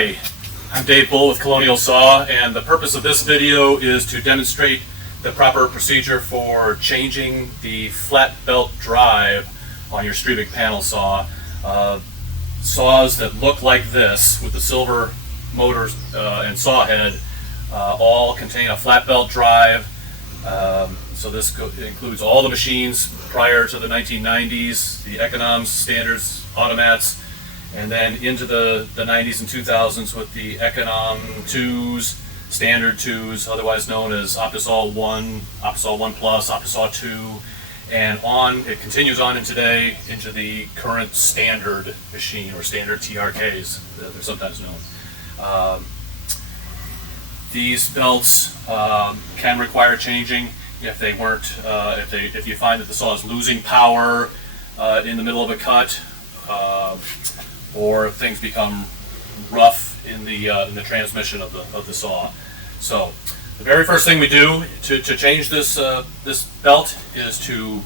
Hi, I'm Dave Bull with Colonial Saw, and the purpose of this video is to demonstrate the proper procedure for changing the flat belt drive on your Striebig panel saw. Saws that look like this with the silver motors and saw head all contain a flat belt drive. So this includes all the machines prior to the 1990s, the Economs, Standards, Automats, and then into the 90s and 2000s with the Econom 2s, Standard 2s, otherwise known as Optisol 1, Optisol 1 Plus, Optisol 2, and on, it continues on in today into the current standard machine, or standard TRKs, they're sometimes known. These belts can require changing if they weren't, if you find that the saw is losing power in the middle of a cut, or if things become rough in the transmission of the saw. So the very first thing we do to change this this belt is to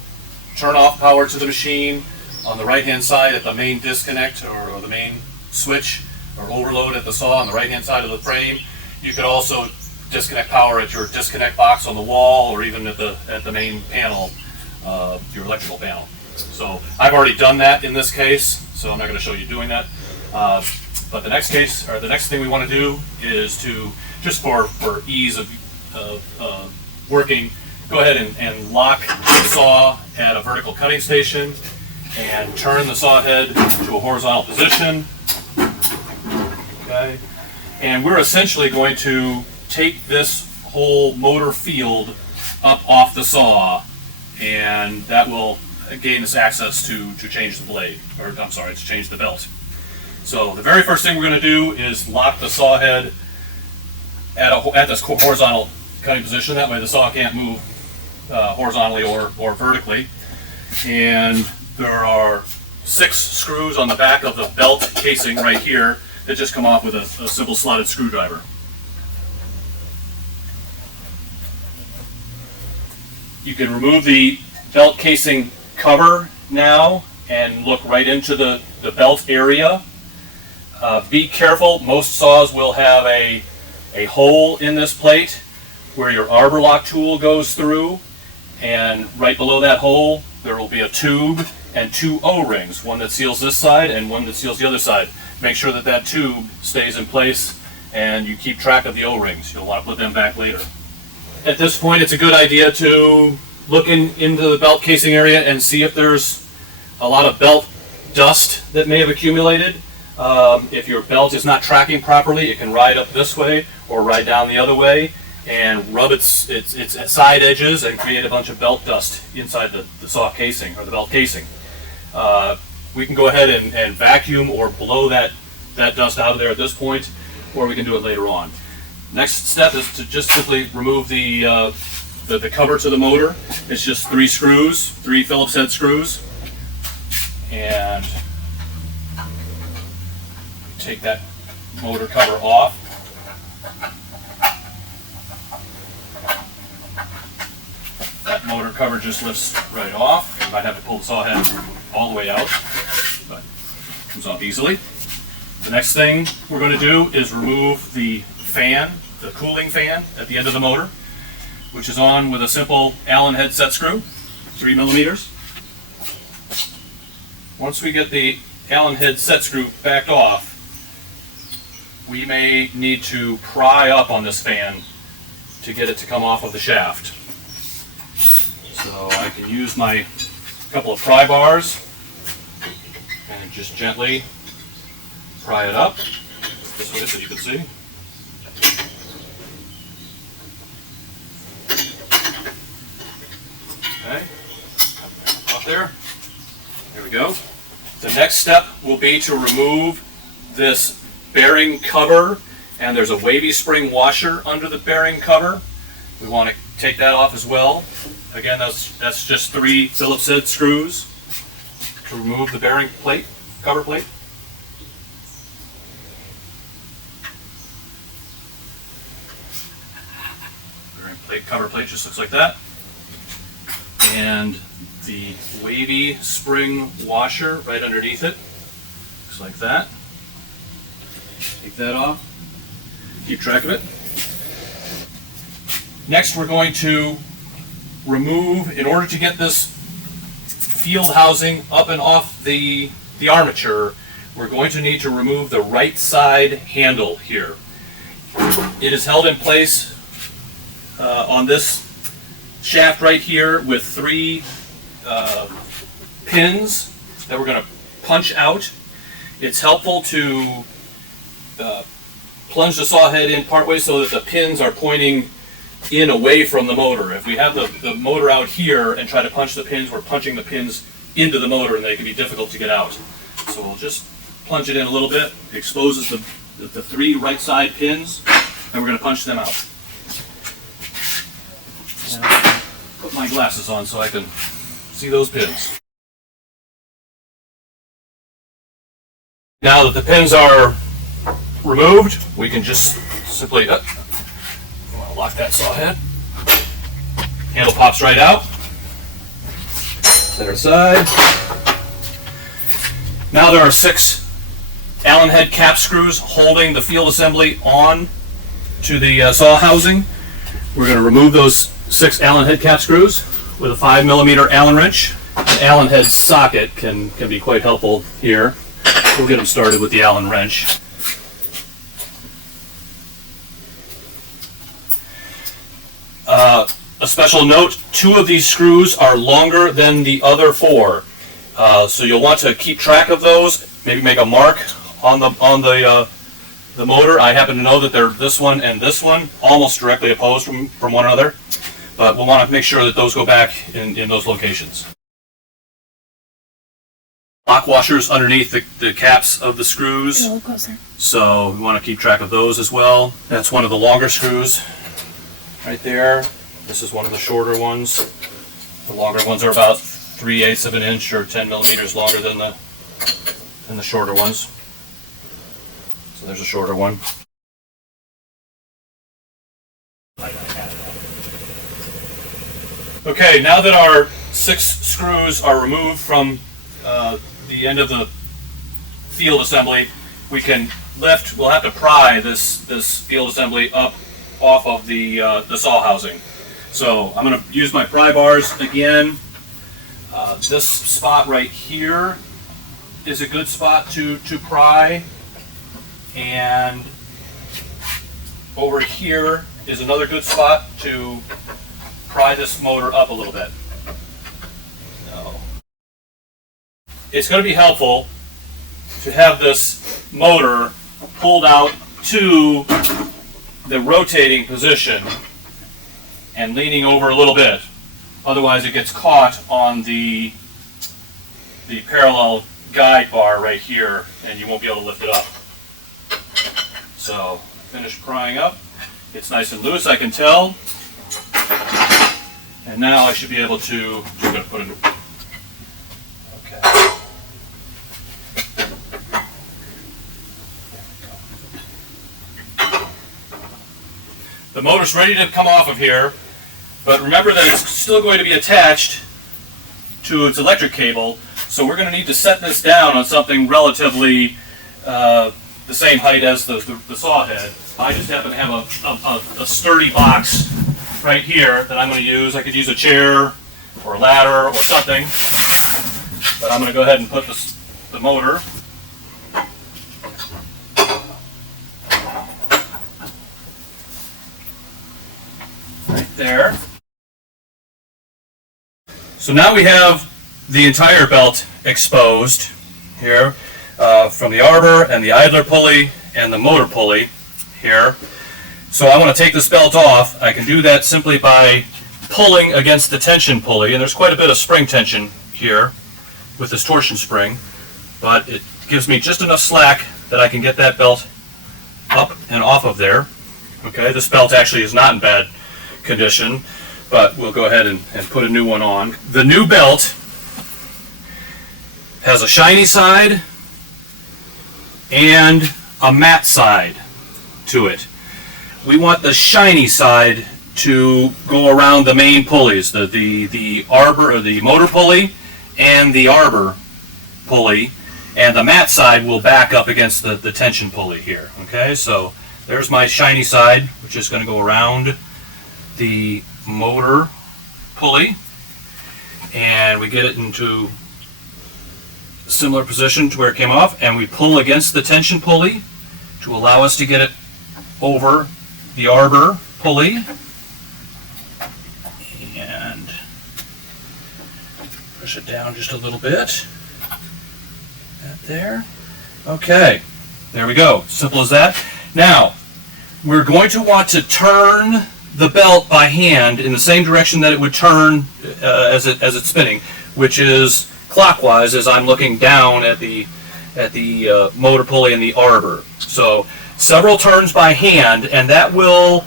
turn off power to the machine on the right hand side at the main disconnect or the main switch, or overload at the saw on the right hand side of the frame. You could also disconnect power at your disconnect box on the wall, or even at the main panel, your electrical panel. So I've already done that in this case, so I'm not going to show you doing that. But the next case, or the next thing we want to do is to, just for ease of working, go ahead and lock the saw at a vertical cutting station and turn the saw head to a horizontal position. Okay. And we're essentially going to take this whole motor field up off the saw, and that will gain us access to change the blade, or I'm sorry, to change the belt. So the very first thing we're going to do is lock the saw head at this horizontal cutting position. That way the saw can't move horizontally or vertically. And there are 6 screws on the back of the belt casing right here that just come off with a simple slotted screwdriver. You can remove the belt casing cover now and look right into the belt area. Be careful, most saws will have a hole in this plate where your arbor lock tool goes through, and right below that hole there will be a tube and 2 O-rings, one that seals this side and one that seals the other side. Make sure that that tube stays in place and you keep track of the O-rings. You'll want to put them back later. At this point, it's a good idea to look into the belt casing area and see if there's a lot of belt dust that may have accumulated. If your belt is not tracking properly, it can ride up this way or ride down the other way and rub its side edges and create a bunch of belt dust inside the saw casing, or the belt casing. We can go ahead and vacuum or blow that dust out of there at this point, or we can do it later on. Next step is to just simply remove the cover to the motor. It's just 3 screws, 3 Phillips head screws, and take that motor cover off. That motor cover just lifts right off. You might have to pull the saw head all the way out, but it comes off easily. The next thing we're going to do is remove the fan, the cooling fan at the end of the motor, which is on with a simple Allen head set screw, 3 millimeters. Once we get the Allen head set screw backed off, we may need to pry up on this fan to get it to come off of the shaft. So I can use my couple of pry bars and just gently pry it up this way so you can see. Okay, up there. There we go. The next step will be to remove this bearing cover, and there's a wavy spring washer under the bearing cover. We want to take that off as well. Again, that's just 3 Phillips head screws to remove the bearing plate, cover plate. Bearing plate, cover plate just looks like that. And the wavy spring washer right underneath it, looks like that. Take Keep that off. Keep track of it. Next, we're going to remove, in order to get this field housing up and off the armature, we're going to need to remove the right side handle here. It is held in place on this shaft right here with 3 pins that we're going to punch out. It's helpful to plunge the saw head in partway so that the pins are pointing in away from the motor. If we have the motor out here and try to punch the pins, we're punching the pins into the motor and they can be difficult to get out. So we'll just plunge it in a little bit, exposes the 3 right side pins, and we're going to punch them out. And I'll put my glasses on so I can see those pins. Now that the pins are removed, we can just simply lock that saw head. Handle pops right out. Set it aside. Now there are 6 Allen head cap screws holding the field assembly on to the saw housing. We're going to remove those 6 Allen head cap screws with a 5mm Allen wrench. An Allen head socket can be quite helpful here. We'll get them started with the Allen wrench. A special note, 2 of these screws are longer than the other 4. So you'll want to keep track of those, maybe make a mark on the motor. I happen to know that they're this one and this one, almost directly opposed from one another, but we'll want to make sure that those go back in those locations. Lock washers underneath the caps of the screws, a little closer. So we want to keep track of those as well. That's one of the longer screws right there. This is one of the shorter ones. The longer ones are about 3/8 of an inch or 10mm longer than the shorter ones. So there's a shorter one. Okay, now that our 6 screws are removed from the end of the field assembly, we can lift. We'll have to pry this field assembly up off of the saw housing. So I'm going to use my pry bars again. This spot right here is a good spot to pry, and over here is another good spot to pry this motor up a little bit. No. It's going to be helpful to have this motor pulled out to the rotating position and leaning over a little bit. Otherwise it gets caught on the parallel guide bar right here and you won't be able to lift it up. So finish prying up. It's nice and loose, I can tell. And now I should be able to, just going to put it, okay. The motor's ready to come off of here, but remember that it's still going to be attached to its electric cable, so we're going to need to set this down on something relatively the same height as the saw head. I just happen to have a sturdy box right here that I'm going to use. I could use a chair or a ladder or something, but I'm going to go ahead and put the motor right there. So now we have the entire belt exposed here from the arbor and the idler pulley and the motor pulley here. So I want to take this belt off. I can do that simply by pulling against the tension pulley, and there's quite a bit of spring tension here with this torsion spring, but it gives me just enough slack that I can get that belt up and off of there. Okay, this belt actually is not in bad condition, but we'll go ahead and put a new one on. The new belt has a shiny side and a matte side to it. We want the shiny side to go around the main pulleys, the arbor or the motor pulley and the arbor pulley, and the matte side will back up against the tension pulley here. Okay, so there's my shiny side, which is going to go around the motor pulley, and we get it into a similar position to where it came off, and we pull against the tension pulley to allow us to get it over the arbor pulley, and push it down just a little bit. That there. Okay, there we go. Simple as that. Now, we're going to want to turn the belt by hand in the same direction that it would turn as it's spinning, which is clockwise as I'm looking down at the motor pulley and the arbor. So several turns by hand, and that will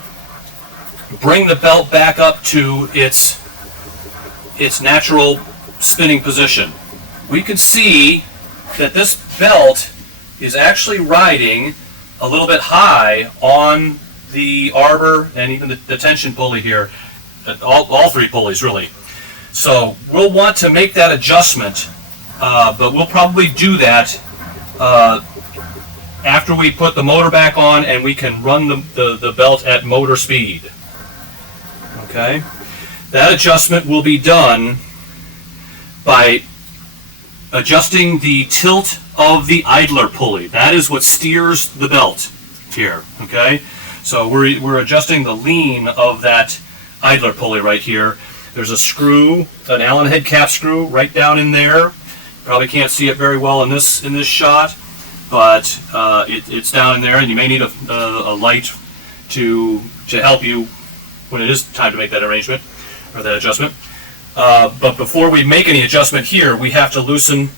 bring the belt back up to its natural spinning position. We can see that this belt is actually riding a little bit high on the arbor and even the tension pulley here, all three pulleys really. So we'll want to make that adjustment, but we'll probably do that after we put the motor back on and we can run the belt at motor speed. Okay, that adjustment will be done by adjusting the tilt of the idler pulley. That is what steers the belt here. Okay, so we're adjusting the lean of that idler pulley right here. There's a screw, an Allen head cap screw right down in there. Probably can't see it very well in this shot, but it's down in there, and you may need a light to help you when it is time to make that arrangement or that adjustment. But before we make any adjustment here, we have to loosen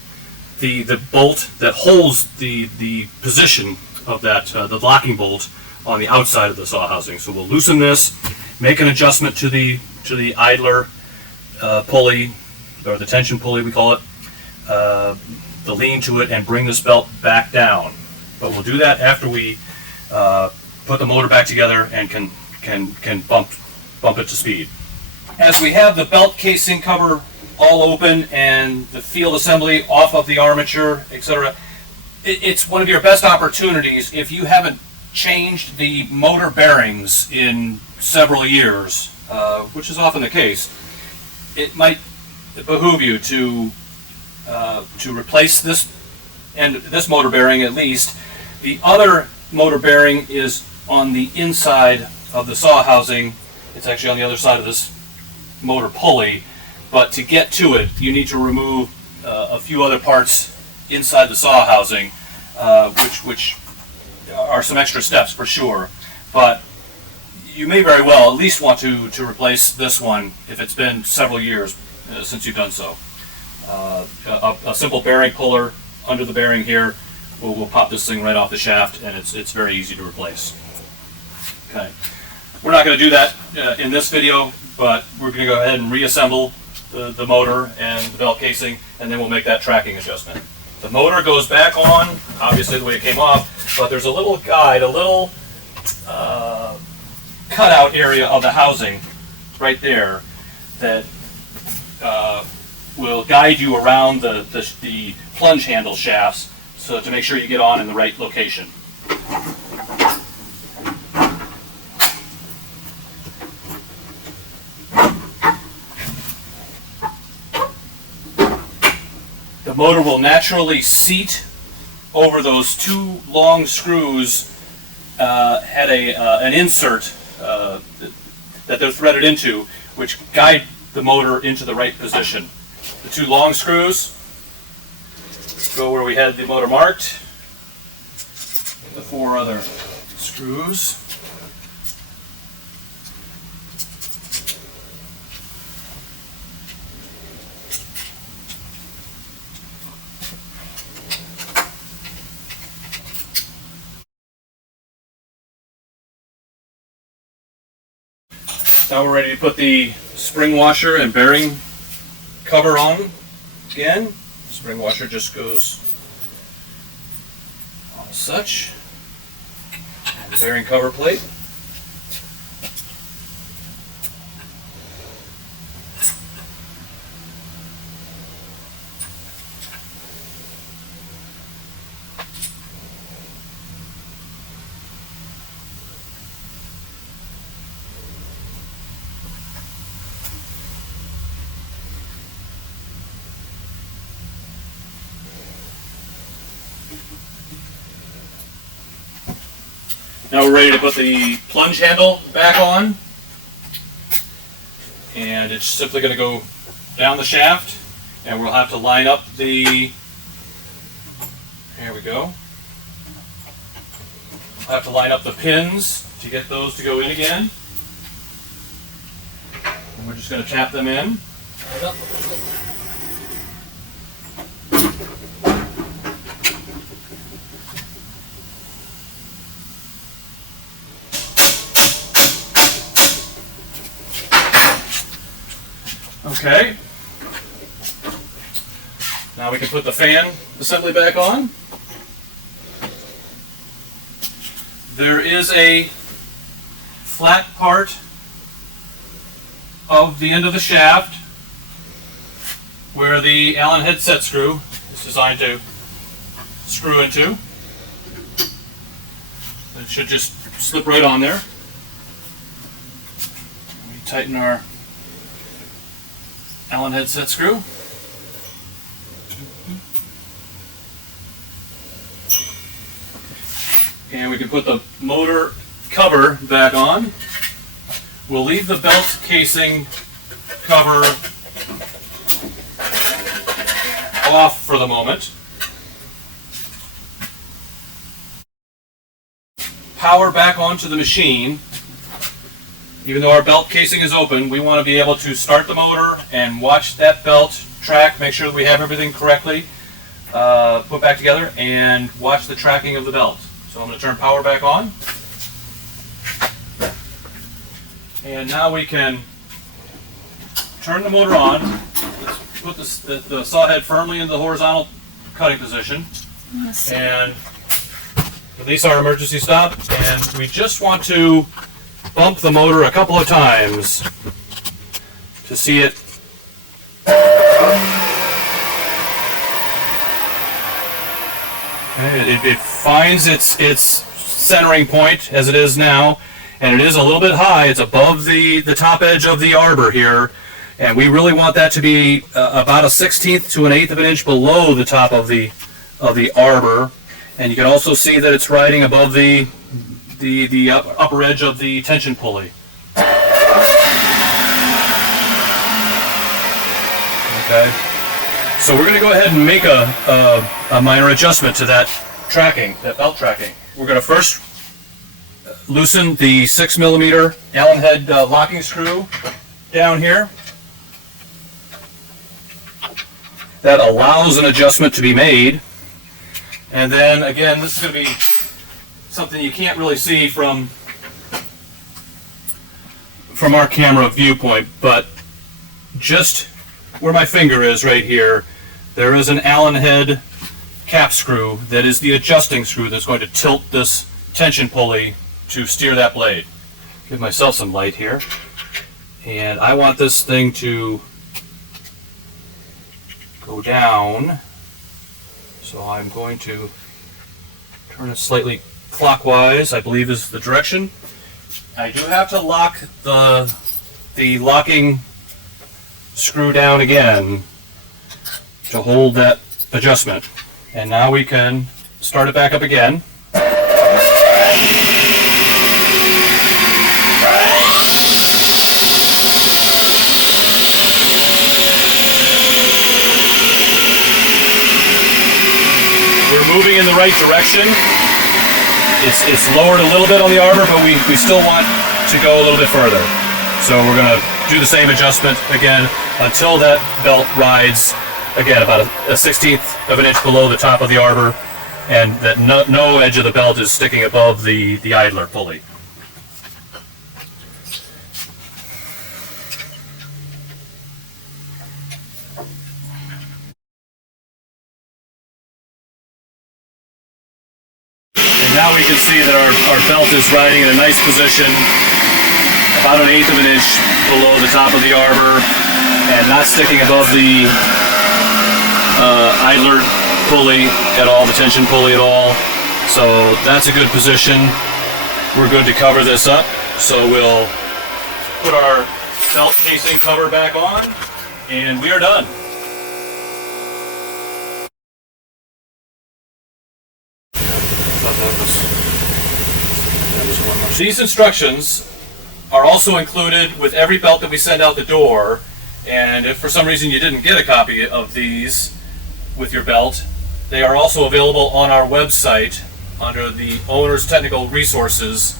the bolt that holds the position of that the locking bolt on the outside of the saw housing. So we'll loosen this, make an adjustment to the idler pulley, or the tension pulley we call it, the lean to it, and bring this belt back down. But we'll do that after we put the motor back together and can bump it to speed. As we have the belt casing cover all open and the field assembly off of the armature, etc., it's one of your best opportunities if you haven't changed the motor bearings in several years, which is often the case. It might behoove you to replace this motor bearing at least. The other motor bearing is on the inside of the saw housing. It's actually on the other side of this motor pulley, but to get to it you need to remove a few other parts inside the saw housing, which are some extra steps for sure, but you may very well at least want to replace this one if it's been several years since you've done so. A simple bearing puller under the bearing here will pop this thing right off the shaft, and it's very easy to replace. Okay, we're not going to do that in this video, but we're going to go ahead and reassemble the motor and the belt casing, and then we'll make that tracking adjustment. The motor goes back on, obviously the way it came off, but there's a little guide, a little cutout area of the housing right there that will guide you around the plunge handle shafts, so to make sure you get on in the right location. The motor will naturally seat over those two long screws at an insert that they're threaded into, which guide the motor into the right position. The two long screws go where we had the motor marked. The four other screws. Now we're ready to put the spring washer and bearing cover on again. The spring washer just goes on as such. And the bearing cover plate. Now we're ready to put the plunge handle back on. And it's simply going to go down the shaft, and we'll have to line up the, there we go. We'll have to line up the pins to get those to go in again. And we're just going to tap them in. Okay. Now we can put the fan assembly back on. There is a flat part of the end of the shaft where the Allen head set screw is designed to screw into. It should just slip right on there. We tighten our Allen head set screw. And we can put the motor cover back on. We'll leave the belt casing cover off for the moment. Power back onto the machine. Even though our belt casing is open, we want to be able to start the motor and watch that belt track, make sure that we have everything correctly put back together, and watch the tracking of the belt. So I'm going to turn power back on. And now we can turn the motor on. Let's put the saw head firmly in the horizontal cutting position. And release our emergency stop. And we just want to bump the motor a couple of times to see it. It finds its centering point as it is now, and it is a little bit high. It's above the top edge of the arbor here, and we really want that to be about a 1/16 to an 1/8 of an inch below the top of the arbor. And you can also see that it's riding above the upper edge of the tension pulley. Okay, so we're going to go ahead and make a minor adjustment to that tracking, that belt tracking. We're going to first loosen the 6mm Allen head locking screw down here. That allows an adjustment to be made. And then again, this is going to be something you can't really see from our camera viewpoint, but just where my finger is right here, there is an Allen head cap screw that is the adjusting screw that's going to tilt this tension pulley to steer that blade. Give myself some light here. And I want this thing to go down, so I'm going to turn it slightly clockwise, I believe is the direction. I do have to lock the locking screw down again to hold that adjustment. And now we can start it back up again. We're moving in the right direction. It's lowered a little bit on the arbor, but we still want to go a little bit further. So we're going to do the same adjustment again until that belt rides, again, about a 1/16 of an inch below the top of the arbor, and that no edge of the belt is sticking above the idler pulley. Now we can see that our belt is riding in a nice position, about an 1/8 of an inch below the top of the arbor, and not sticking above the idler pulley at all, the tension pulley at all. So that's a good position. We're good to cover this up. So we'll put our belt casing cover back on, and we are done. These instructions are also included with every belt that we send out the door, and if for some reason you didn't get a copy of these with your belt, they are also available on our website under the Owner's Technical Resources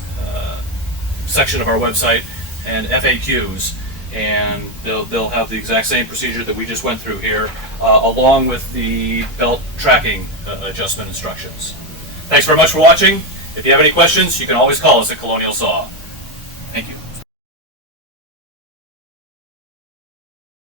section of our website and FAQs, and they'll have the exact same procedure that we just went through here, along with the belt tracking adjustment instructions. Thanks very much for watching. If you have any questions, you can always call us at Colonial Saw. Thank you.